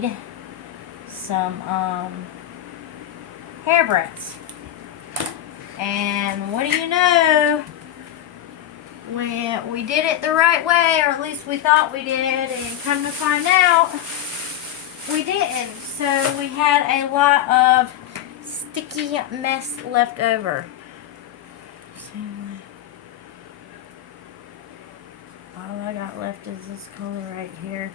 made some hairbreadths. And what do you know? When we did it the right way, or at least we thought we did, and come to find out, we didn't. So we had a lot of sticky mess left over. All I got left is this color right here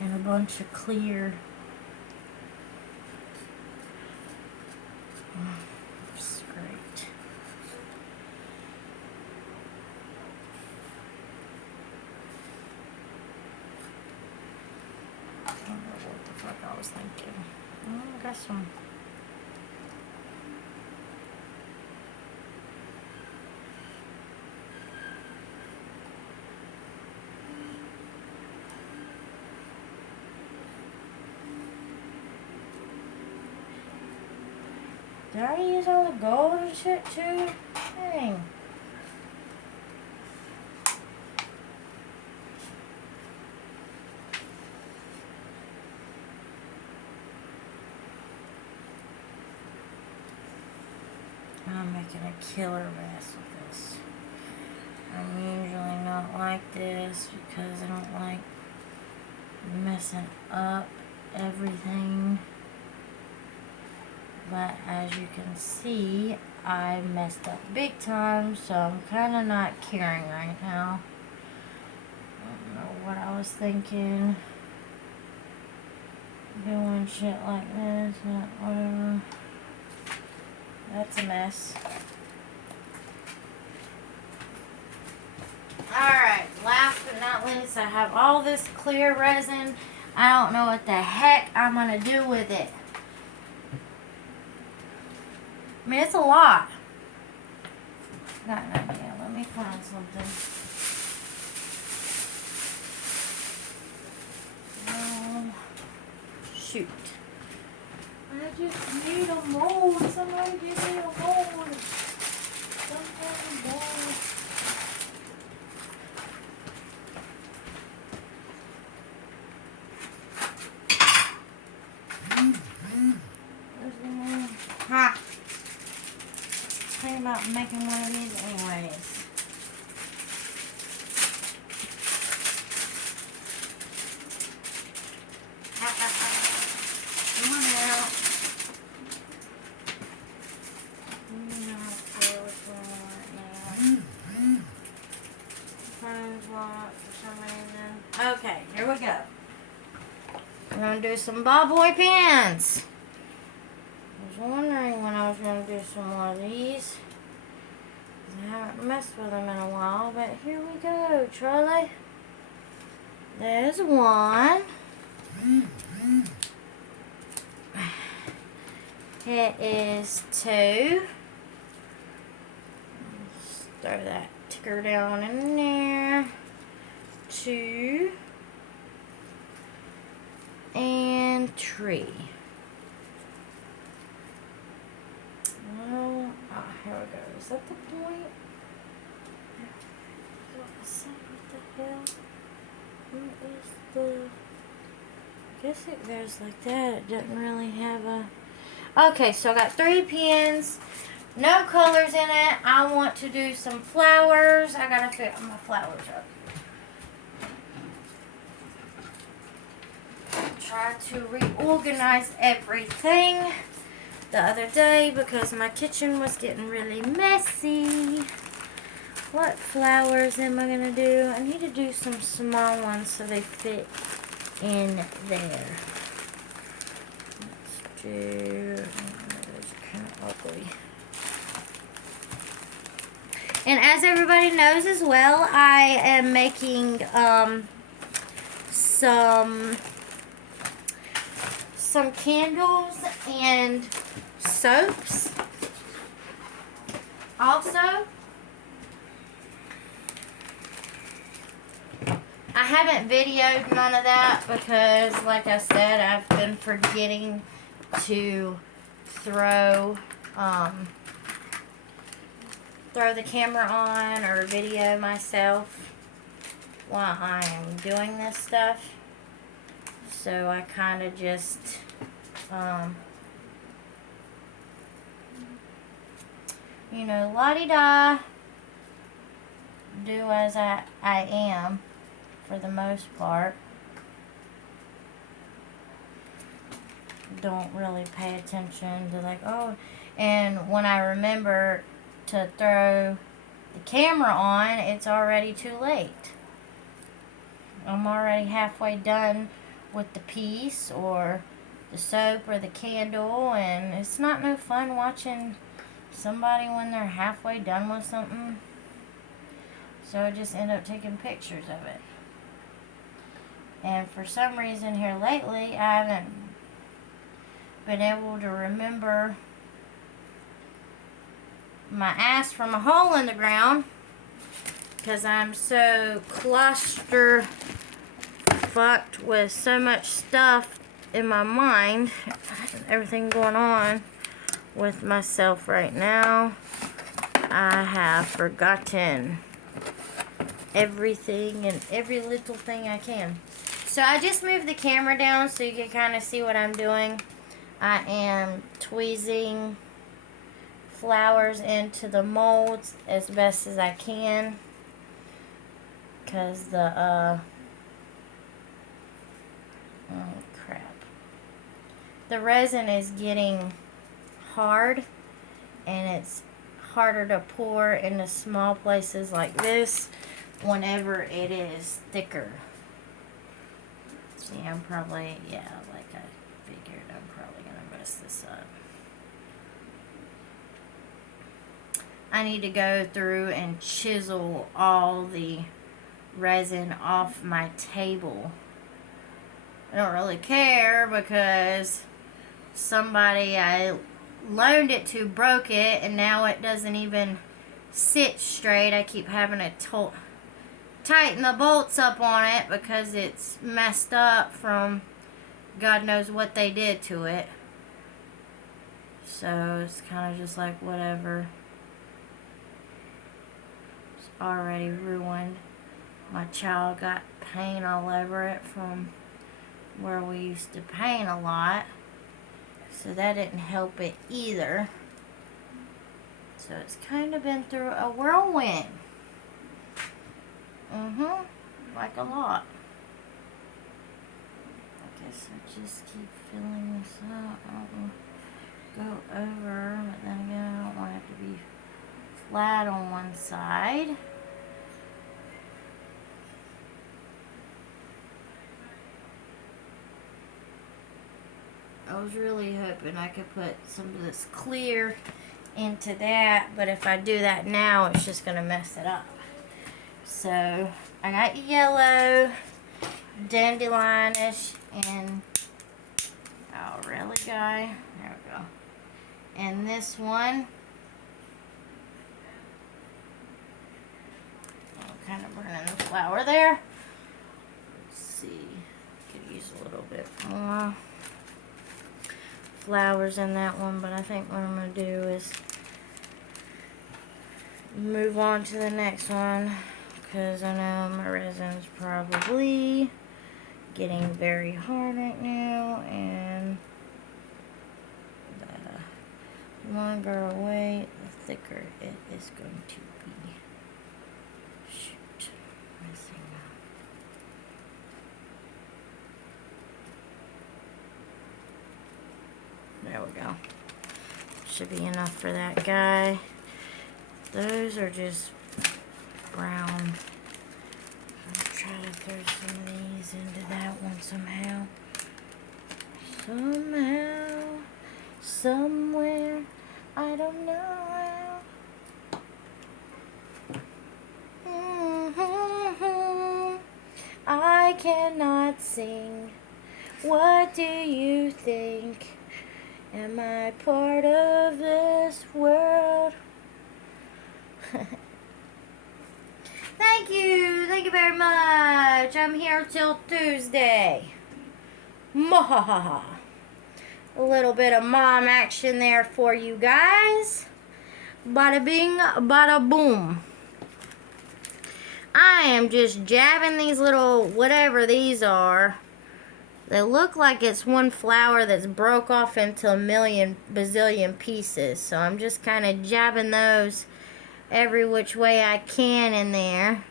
and a bunch of clear. It's great. I don't know what the fuck I was thinking. Oh, I got some. Did I already use all the gold and shit too? Dang. I'm making a killer mess with this. I'm usually not like this because I don't like messing up everything. But as you can see, I messed up big time, so I'm kind of not caring right now. I don't know what I was thinking. Doing shit like this, whatever. That's a mess. Alright, last but not least, I have all this clear resin. I don't know what the heck I'm going to do with it. I mean, it's a lot. Got an idea. Let me find something. Shoot. I just need a mold. Somebody give me a mold. Some kind of mold. Where's the mold? Ha! Think about making one of these anyways. Come on out. Okay, here we go. I'm going to do some ball boy pins. I was wondering when I was going to do some more of these. I haven't messed with them in a while, but here we go, Charlie. There's one. Here is two. Just throw that ticker down in there. Two. And three. Oh, here we go. Is that the point? What the hell? What is the... I guess it goes like that. It doesn't really have a... Okay, so I got 3 pins. No colors in it. I want to do some flowers. I gotta fit my flowers up. Try to reorganize everything the other day because my kitchen was getting really messy. What flowers am I gonna do? I need to do some small ones so they fit in there. Let's do, those are kind of ugly. And as everybody knows as well, I am making some candles and soaps also. I haven't videoed none of that because, like I said, I've been forgetting to throw the camera on or video myself while I'm doing this stuff. So I kind of just, you know, la-di-da, do as I am for the most part. Don't really pay attention to like, oh, and when I remember to throw the camera on, it's already too late. I'm already halfway done with the piece or the soap or the candle, and it's not no fun watching somebody when they're halfway done with something. So I just end up taking pictures of it. And for some reason here lately, I haven't been able to remember my ass from a hole in the ground because I'm so fucked with so much stuff in my mind, everything going on with myself right now. I have forgotten everything and every little thing I can. So I just moved the camera down so you can kind of see what I'm doing. I am tweezing flowers into the molds as best as I can because the oh crap, the resin is getting hard and it's harder to pour into small places like this whenever it is thicker. See, I'm probably, yeah, like I figured, I'm probably gonna mess this up. I need to go through and chisel all the resin off my table. I don't really care because somebody I loaned it to broke it and now it doesn't even sit straight. I keep having to tighten the bolts up on it because it's messed up from God knows what they did to it. So it's kind of just like whatever. It's already ruined. My child got paint all over it from where we used to paint a lot. So that didn't help it either. So it's kind of been through a whirlwind. Like a lot. I guess I just keep filling this up. I don't go over, but then again, I don't want it to be flat on one side. I was really hoping I could put some of this clear into that, but if I do that now, it's just going to mess it up. So, I got yellow, dandelionish, and, oh really guy, there we go. And this one, I'm kind of burning the flower there. Let's see, could use a little bit more flowers in that one, but I think what I'm going to do is move on to the next one because I know my resin's probably getting very hard right now, and the longer I wait, the thicker it is going to be. Shoot, missing. There we go. Should be enough for that guy. Those are just brown. I'll try to throw some of these into that one somehow. Somehow, somewhere, I don't know how. I cannot sing. What do you think? Am I part of this world? Thank you very much. I'm here till Tuesday. Mwahaha. A little bit of mom action there for you guys. Bada bing, bada boom. I am just jabbing these little, whatever these are, They look like it's one flower that's broke off into a million bazillion pieces. So I'm just kind of jabbing those every which way I can in there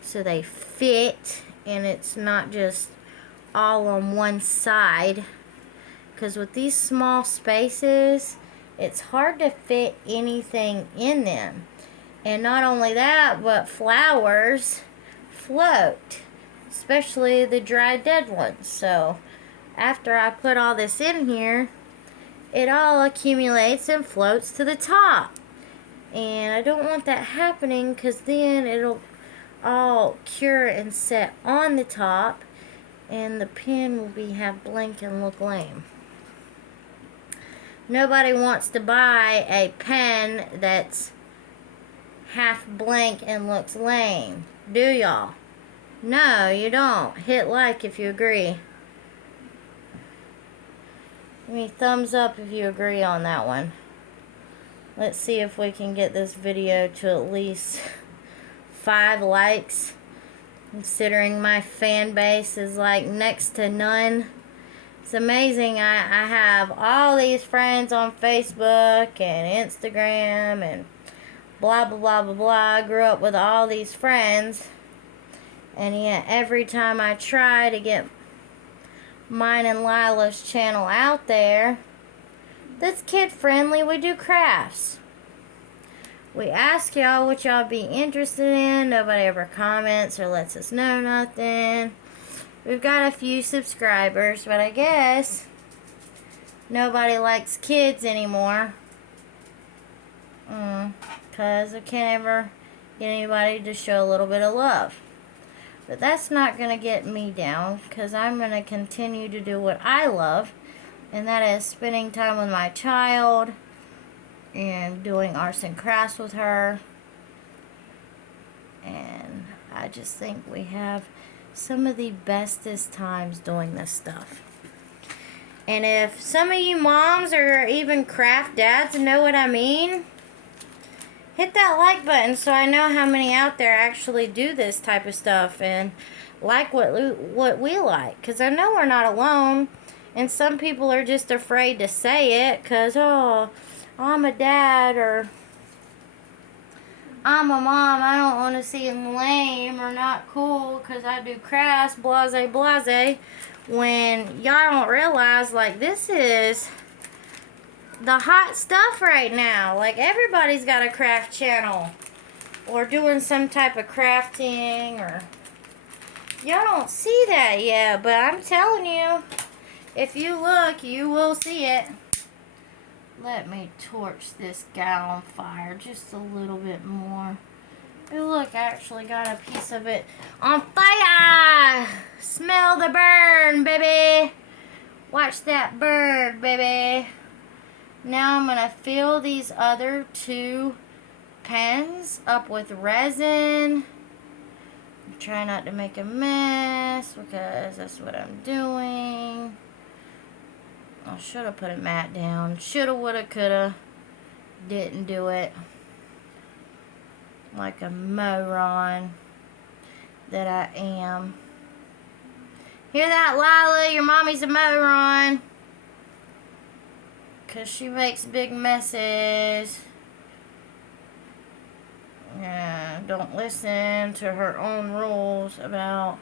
so they fit and it's not just all on one side. Because with these small spaces, it's hard to fit anything in them. And not only that, but flowers float, especially the dry dead ones. So after I put all this in here, it all accumulates and floats to the top. And I don't want that happening because then it'll all cure and set on the top and the pen will have blank and look lame. Nobody wants to buy a pen that's half blank and looks lame, do y'all? No, you don't. Hit like if you agree. Give me thumbs up if you agree on that one. Let's see if we can get this video to at least 5 likes, considering my fan base is like next to none. It's amazing. I have all these friends on Facebook and Instagram and blah blah blah blah blah. I grew up with all these friends, and yet every time I try to get mine and Lila's channel out there that's kid friendly, we do crafts. We ask y'all what y'all be interested in. Nobody ever comments or lets us know nothing. We've got a few subscribers, but I guess nobody likes kids anymore. Because I can't ever get anybody to show a little bit of love. But that's not going to get me down, because I'm going to continue to do what I love, and that is spending time with my child and doing arts and crafts with her. And I just think we have some of the bestest times doing this stuff. And if some of you moms or even craft dads know what I mean, hit that like button so I know how many out there actually do this type of stuff and like what we like. Because I know we're not alone. And some people are just afraid to say it because, oh, I'm a dad or I'm a mom. I don't want to seem lame or not cool because I do crafts, blase, blase. When y'all don't realize, like, this is the hot stuff right now. Like, everybody's got a craft channel or doing some type of crafting, or y'all don't see that yet, but I'm telling you, if you look, you will see it. Let me torch this guy on fire just a little bit more. Oh, look, I actually got a piece of it on fire. Smell the burn, baby. Watch that burn, baby. Now I'm going to fill these other 2 pens up with resin. Try not to make a mess because that's what I'm doing. I should have put a mat down. Shoulda, woulda, coulda. Didn't do it. Like a moron that I am. Hear that, Lila? Your mommy's a moron. Because she makes big messes. Yeah, don't listen to her own rules about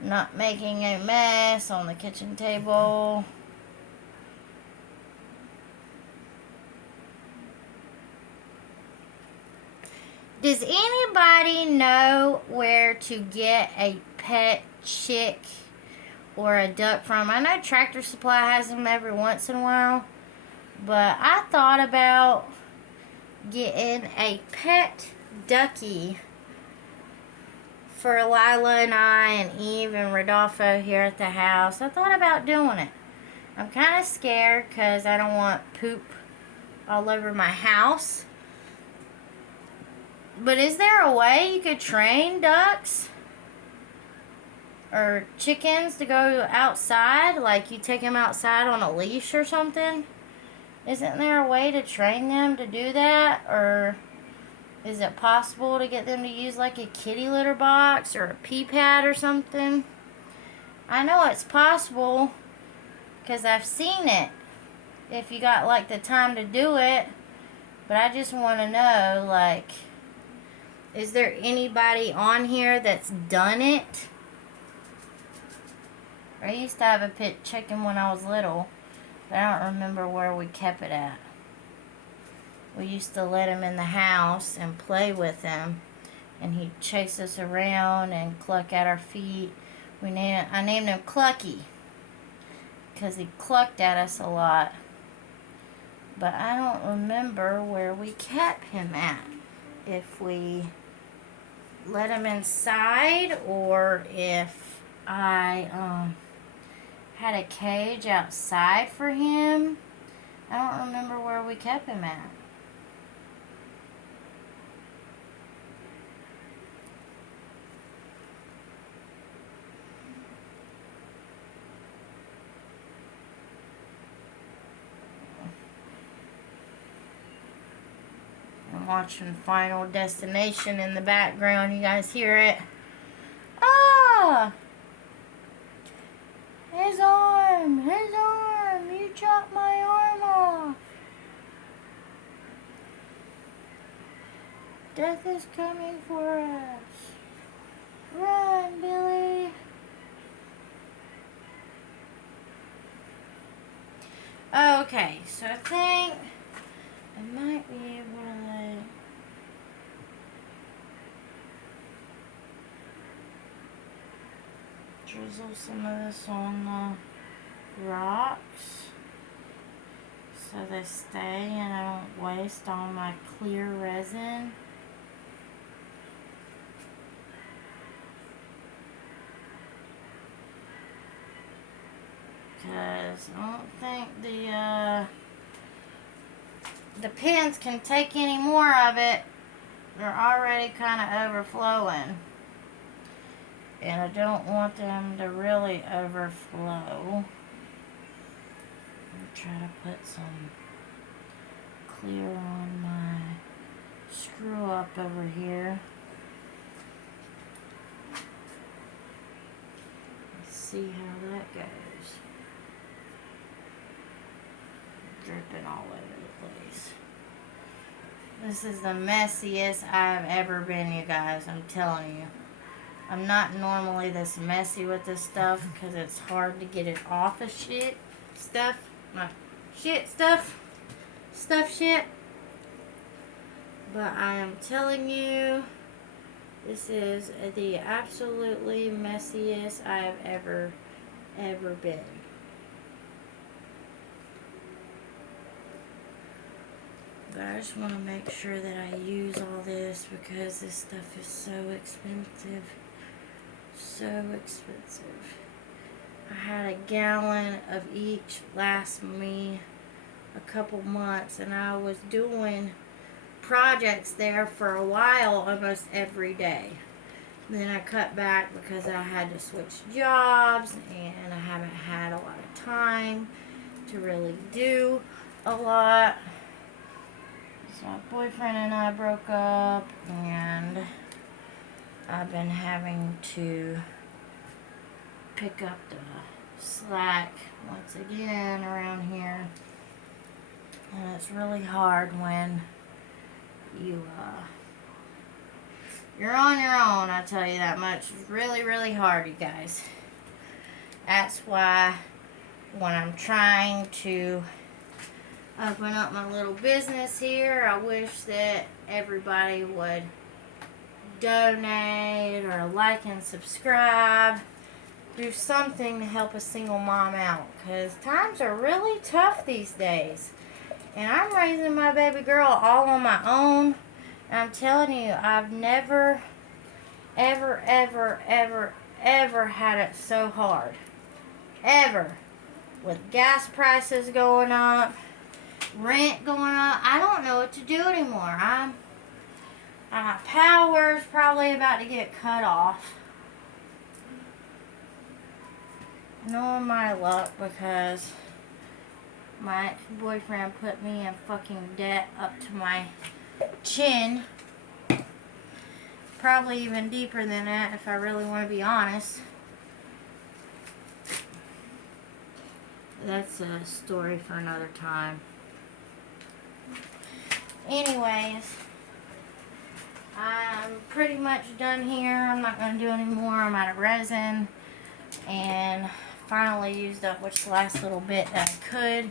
not making a mess on the kitchen table. Does anybody know where to get a pet chick or a duck from? I know Tractor Supply has them every once in a while, but I thought about getting a pet ducky for Lila and I and Eve and Rodolfo here at the house. I thought about doing it. I'm kind of scared because I don't want poop all over my house. But is there a way you could train ducks or chickens to go outside? Like you take them outside on a leash or something? Isn't there a way to train them to do that? Or is it possible to get them to use like a kitty litter box or a pee pad or something? I know it's possible because I've seen it. If you got like the time to do it. But I just want to know, like, is there anybody on here that's done it? I used to have a pit chicken when I was little, but I don't remember where we kept it at. We used to let him in the house and play with him, and he'd chase us around and cluck at our feet. I named him Clucky because he clucked at us a lot. But I don't remember where we kept him at. If we let him inside or if I had a cage outside for him. I don't remember where we kept him at. I'm watching Final Destination in the background. You guys hear it? Ah! His arm! You chopped my arm off! Death is coming for us. Run, Billy! Okay, so I think I might be able to like drizzle some of this on the rocks so they stay and I don't waste all my clear resin. Because I don't think the pins can take any more of it. They're already kind of overflowing. And I don't want them to really overflow. I'll try to put some clear on my screw up over here. Let's see how that goes. Dripping all over the place. This is the messiest I've ever been, you guys. I'm telling you. I'm not normally this messy with this stuff because it's hard to get it off of shit. Stuff. But I am telling you, this is the absolutely messiest I have ever been. But I just want to make sure that I use all this because this stuff is so expensive. So expensive. I had a gallon of each last me a couple months and I was doing projects there for a while almost every day. Then I cut back because I had to switch jobs and I haven't had a lot of time to really do a lot. So my boyfriend and I broke up and I've been having to pick up the slack once again around here. And it's really hard when you're on your own, I tell you that much. It's really, really hard, you guys. That's why when I'm trying to open up my little business here, I wish that everybody would donate or like and subscribe. Do something to help a single mom out because times are really tough these days. And I'm raising my baby girl all on my own. And I'm telling you, I've never, ever had it so hard. Ever. With gas prices going up, rent going up, I don't know what to do anymore. My power's probably about to get cut off. Knowing my luck because my ex-boyfriend put me in fucking debt up to my chin. Probably even deeper than that if I really want to be honest. that's a story for another time. Anyways, I'm pretty much done here. I'm not going to do any more. I'm out of resin. And finally used up which last little bit that I could.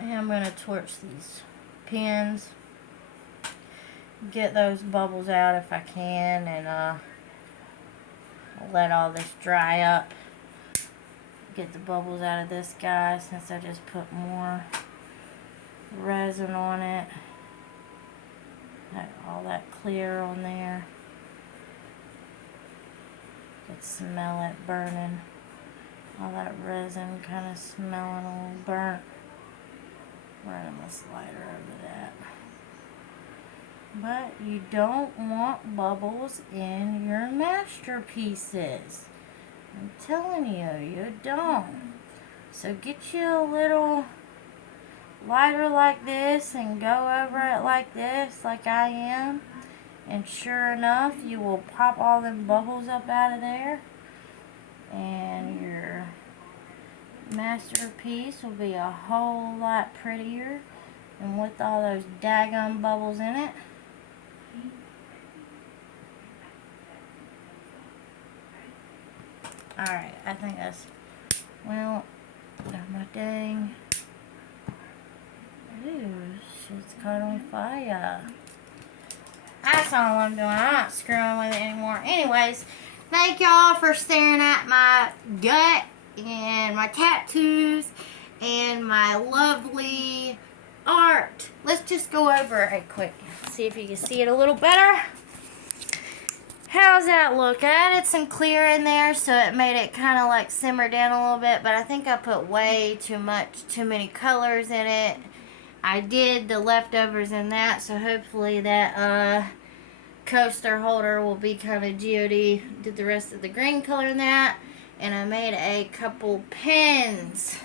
And I'm going to torch these pins. Get those bubbles out if I can. And let all this dry up. Get the bubbles out of this guy since I just put more resin on it. All that clear on there. Could smell it burning. All that resin kind of smelling a little burnt. Running my slider over that. But you don't want bubbles in your masterpieces. I'm telling you, you don't. So get you a little lighter like this and go over it like this, like I am. And sure enough, you will pop all them bubbles up out of there. And your masterpiece will be a whole lot prettier. And with all those daggum bubbles in it. Alright, I think that's, well, my dang. Ooh, shit's caught on fire. That's all I'm doing. I'm not screwing with it anymore. Anyways, thank y'all for staring at my gut and my tattoos and my lovely art. Let's just go over it quick. See if you can see it a little better. How's that look? I added some clear in there, so it made it kind of like simmer down a little bit, but I think I put way too many colors in it. I did the leftovers in that, so hopefully that coaster holder will be kind of GOD. Did the rest of the green color in that, and I made a couple pins,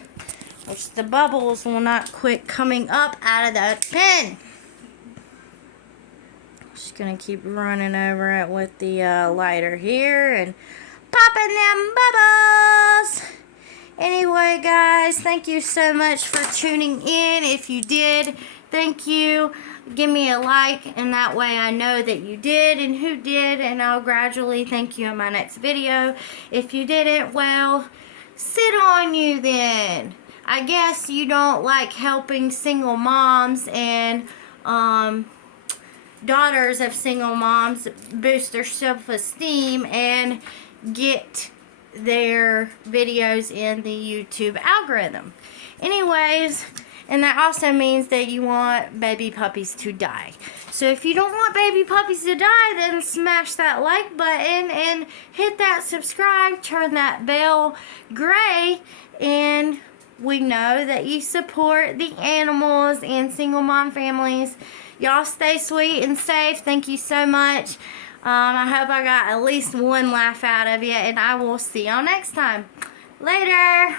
which the bubbles will not quit coming up out of that pin. Just gonna keep running over it with the lighter here and popping them bubbles. Anyway, guys, thank you so much for tuning in. If you did, thank you. Give me a like, and that way I know that you did and who did, and I'll gradually thank you in my next video. If you didn't, well, sit on you then. I guess you don't like helping single moms and daughters of single moms boost their self-esteem and get their videos in the YouTube algorithm. Anyways, and that also means that you want baby puppies to die. So if you don't want baby puppies to die, then smash that like button and hit that subscribe, turn that bell gray, and we know that you support the animals and single mom families. Y'all stay sweet and safe. Thank you so much. I hope I got at least one laugh out of you, and I will see y'all next time. Later.